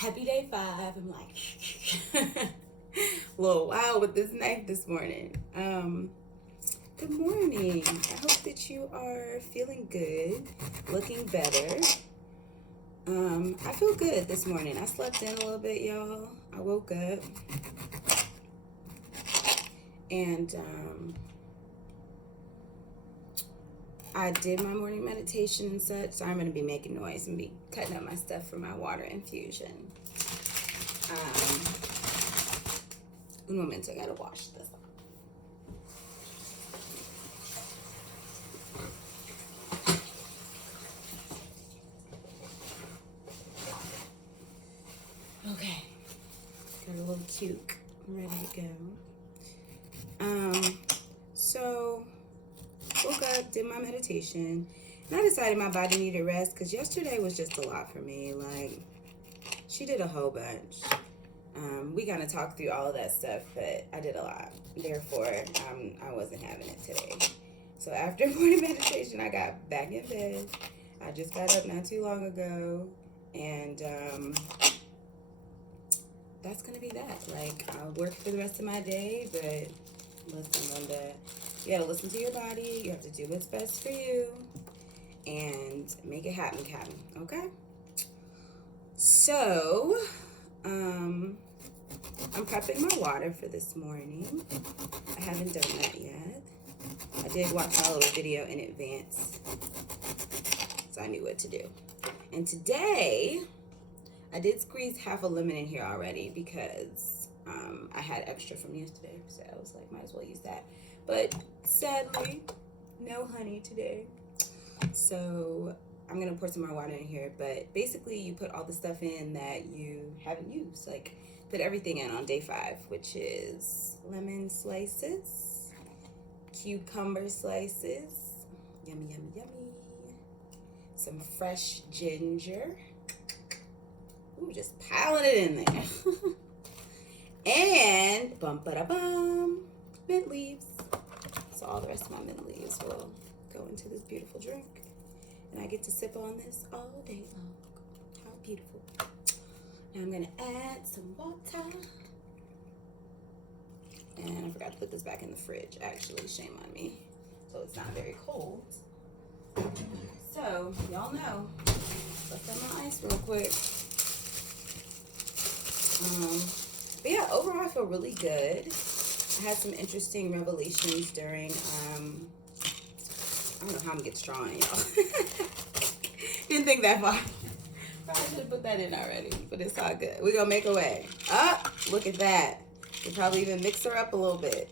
Happy day 5. I'm like a little wild with this knife this morning. Good morning. I hope that you are feeling good, looking better. I feel good this morning. I slept in a little bit, y'all. I woke up and I did my morning meditation and such, so I'm going to be making noise and be cutting up my stuff for my water infusion. Un momento, I got to wash this off. Okay, got a little cuke ready to go. So woke up, did my meditation, and I decided my body needed rest because yesterday was just a lot for me. Like, she did a whole bunch. We kind of talked through all of that stuff, but I did a lot. Therefore, I wasn't having it today. So after morning meditation, I got back in bed. I just got up not too long ago, and that's gonna be that. Like, I'll work for the rest of my day, but listen, Linda, you gotta listen to your body. You have to do what's best for you and make it happen, Captain. Okay? So, I'm prepping my water for this morning. I haven't done that yet. I did watch my little video in advance, so I knew what to do. And today, I did squeeze half a lemon in here already because I had extra from yesterday, so I was like, might as well use that. But sadly, no honey today. So I'm gonna pour some more water in here. But basically, you put all the stuff in that you haven't used. Like, put everything in on day 5, which is lemon slices, cucumber slices, yummy, yummy, yummy. Some fresh ginger. Ooh, just piling it in there. And bum-ba-da-bum, mint leaves. So all the rest of my mint leaves will go into this beautiful drink. And I get to sip on this all day long. How beautiful. Now I'm going to add some water. And I forgot to put this back in the fridge, actually. Shame on me. So it's not very cold. So, y'all know. Let's have my ice real quick. But yeah, overall I feel really good. I had some interesting revelations during, I don't know how I'm gonna get strong, y'all. Didn't think that far. Probably should have put that in already, but it's all good. We're gonna make a way. Oh, look at that. We'll probably even mix her up a little bit.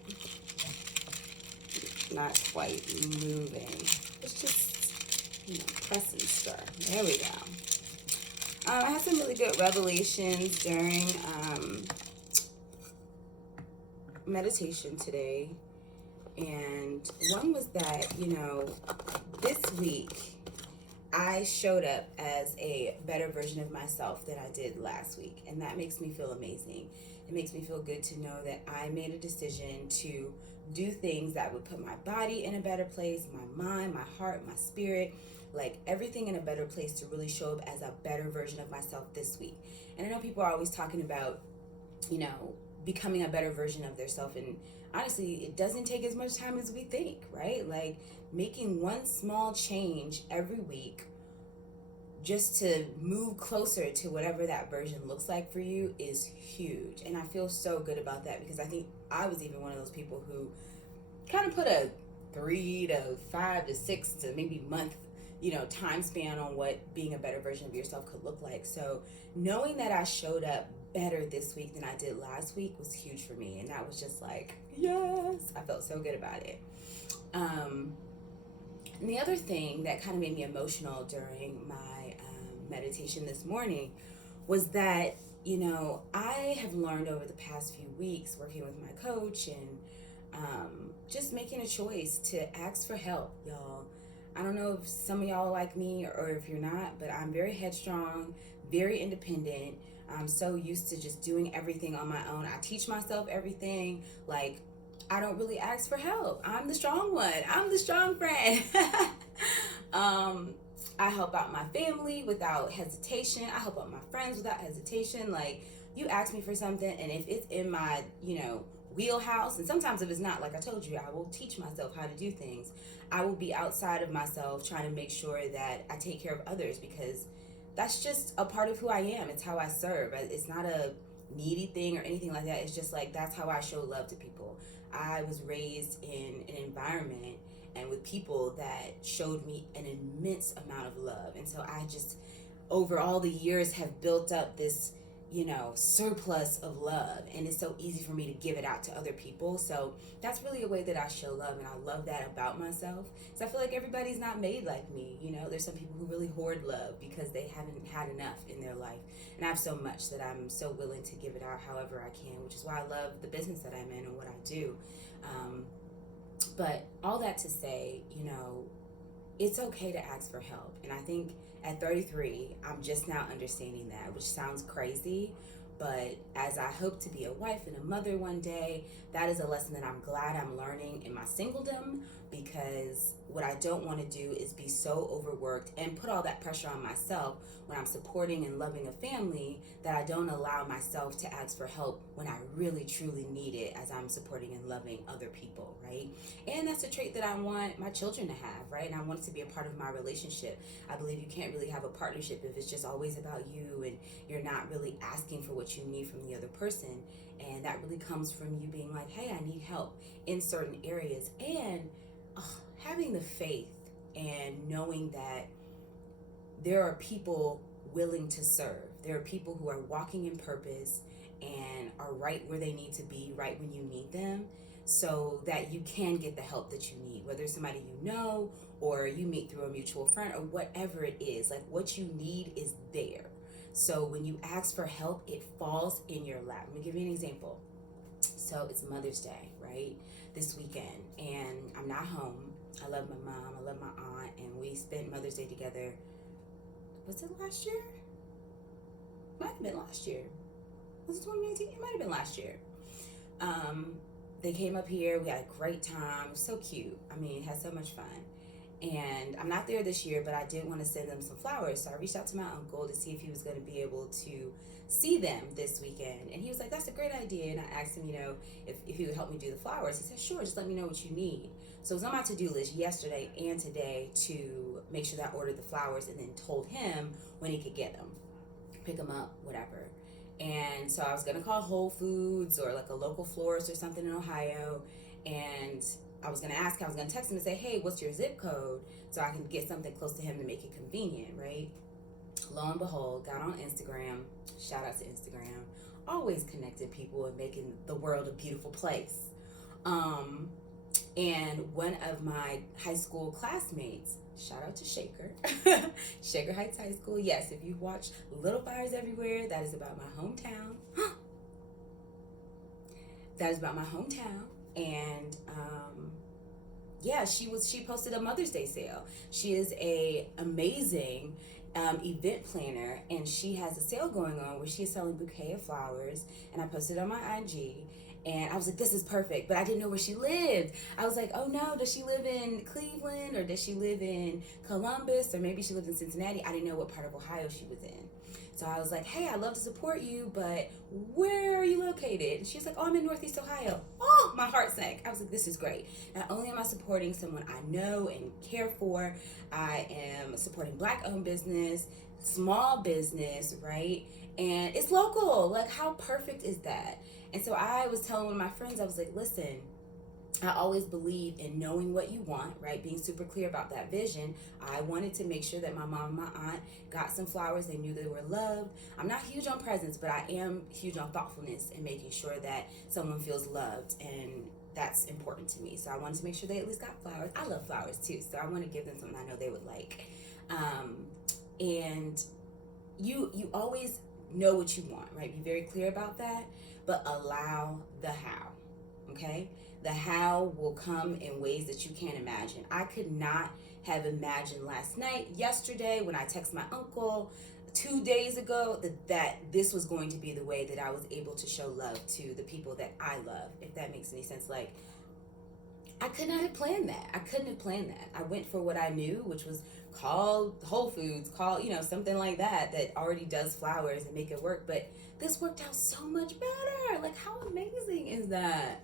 Not quite moving. It's just, press and stir. There we go. I had some really good revelations during meditation today. And one was that, this week I showed up as a better version of myself than I did last week. And that makes me feel amazing. It makes me feel good to know that I made a decision to do things that would put my body in a better place, my mind, my heart, my spirit, like everything in a better place to really show up as a better version of myself this week. And I know people are always talking about, becoming a better version of themselves. And honestly, it doesn't take as much time as we think, right? Like making one small change every week just to move closer to whatever that version looks like for you is huge. And I feel so good about that because I think I was even one of those people who kind of put a 3 to 5 to 6 to maybe month time span on what being a better version of yourself could look like. So knowing that I showed up better this week than I did last week was huge for me. And that was just like, yes, I felt so good about it. And the other thing that kind of made me emotional during my meditation this morning was that, I have learned over the past few weeks working with my coach and just making a choice to ask for help, y'all. I don't know if some of y'all are like me or if you're not, but I'm very headstrong, very independent. I'm so used to just doing everything on my own. I teach myself everything. Like, I don't really ask for help. I'm the strong one. I'm the strong friend. I help out my family without hesitation. I help out my friends without hesitation. Like, you ask me for something, and if it's in my, wheelhouse, and sometimes if it's not, like I told you, I will teach myself how to do things. I will be outside of myself trying to make sure that I take care of others, because that's just a part of who I am. It's how I serve. It's not a needy thing or anything like that. It's just like, that's how I show love to people. I was raised in an environment and with people that showed me an immense amount of love. And so I just, over all the years, have built up this, surplus of love. And it's so easy for me to give it out to other people. So that's really a way that I show love. And I love that about myself. So I feel like everybody's not made like me. There's some people who really hoard love because they haven't had enough in their life. And I have so much that I'm so willing to give it out however I can, which is why I love the business that I'm in and what I do. But all that to say, it's okay to ask for help. And I think at 33, I'm just now understanding that, which sounds crazy. But as I hope to be a wife and a mother one day, that is a lesson that I'm glad I'm learning in my singledom, because what I don't want to do is be so overworked and put all that pressure on myself when I'm supporting and loving a family, that I don't allow myself to ask for help when I really truly need it, as I'm supporting and loving other people, right? And that's a trait that I want my children to have, right? And I want it to be a part of my relationship. I believe you can't really have a partnership if it's just always about you and you're not really asking for what you need from the other person. And that really comes from you being like, hey, I need help in certain areas. And having the faith and knowing that there are people willing to serve. There are people who are walking in purpose and are right where they need to be, right when you need them, so that you can get the help that you need, whether it's somebody you know or you meet through a mutual friend or whatever it is. Like, what you need is there. So when you ask for help, it falls in your lap. Let me give you an example. So it's Mother's Day, right? This weekend, and I'm not home. I love my mom, I love my aunt, and we spent Mother's Day together. Was it last year? Might have been last year. Was it 2019? It might have been last year. They came up here. We had a great time. It was so cute. I mean, had so much fun. And I'm not there this year, but I did want to send them some flowers. So I reached out to my uncle to see if he was going to be able to see them this weekend. And he was like, that's a great idea. And I asked him, if he would help me do the flowers. He said, sure, just let me know what you need. So it was on my to-do list yesterday and today to make sure that I ordered the flowers and then told him when he could get them, pick them up, whatever. And so I was going to call Whole Foods or like a local florist or something in Ohio. And I was going to text him and say, hey, what's your zip code? So I can get something close to him to make it convenient, right? Lo and behold, got on Instagram. Shout out to Instagram. Always connecting people and making the world a beautiful place. And one of my high school classmates, shout out to Shaker, Shaker Heights High School. Yes, if you've watched Little Fires Everywhere, that is about my hometown. That is about my hometown. And she posted a Mother's Day sale. She is a amazing event planner, and she has a sale going on where she's selling a bouquet of flowers. And I posted it on my IG. And I was like, this is perfect. But I didn't know where she lived. I was like, oh no, does she live in Cleveland, or does she live in Columbus, or maybe she lives in Cincinnati? I didn't know what part of Ohio she was in. So I was like, hey, I'd love to support you, but where are you located? And she was like, oh, I'm in Northeast Ohio. Oh, my heart sank. I was like, this is great. Not only am I supporting someone I know and care for, I am supporting Black-owned business, small business, right? And it's local. Like, how perfect is that? And so I was telling one of my friends, I was like, listen, I always believe in knowing what you want, right? Being super clear about that vision. I wanted to make sure that my mom and my aunt got some flowers. They knew they were loved. I'm not huge on presents, but I am huge on thoughtfulness and making sure that someone feels loved. And that's important to me. So I wanted to make sure they at least got flowers. I love flowers too. So I want to give them something I know they would like. And you always know what you want, right? Be very clear about that, but allow the how, okay? The how will come in ways that you can't imagine. I could not have imagined last night, yesterday, when I texted my uncle 2 days ago, that this was going to be the way that I was able to show love to the people that I love, if that makes any sense. Like, I could not have planned that. I couldn't have planned that. I went for what I knew, which was call Whole Foods, call, something like that already does flowers and make it work. But this worked out so much better. Like, how amazing is that?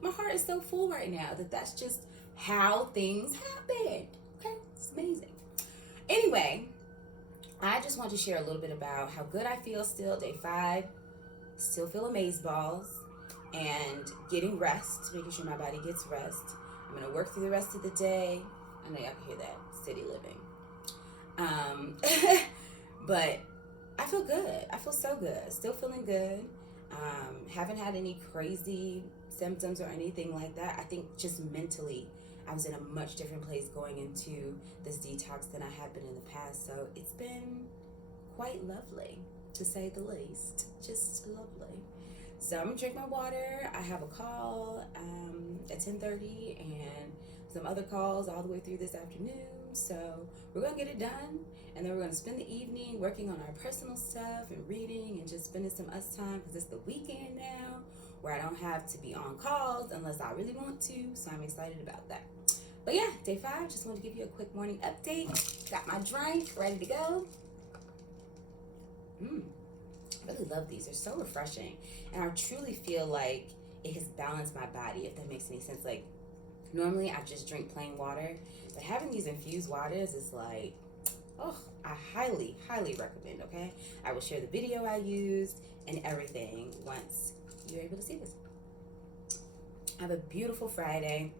My heart is so full right now that's just how things happen. Okay, it's amazing. Anyway, I just want to share a little bit about how good I feel still, day 5. Still feel amazeballs and getting rest, making sure my body gets rest. I'm going to work through the rest of the day. I know y'all can hear that, city living. But I feel good. I feel so good. Still feeling good. Haven't had any crazy symptoms or anything like that. I think just mentally, I was in a much different place going into this detox than I had been in the past. So it's been quite lovely, to say the least. Just lovely. So I'm gonna drink my water. I have a call at 10:30 and some other calls all the way through this afternoon. So we're gonna get it done, and then we're gonna spend the evening working on our personal stuff and reading and just spending some us time, because it's the weekend now where I don't have to be on calls unless I really want to. So I'm excited about that. But yeah, day 5, just wanted to give you a quick morning update. Got my drink ready to go. I really love these. They're so refreshing. And I truly feel like it has balanced my body, if that makes any sense. Like, normally I just drink plain water, but having these infused waters is like, oh, I highly, highly recommend, okay? I will share the video I used and everything once you're able to see this. Have a beautiful Friday.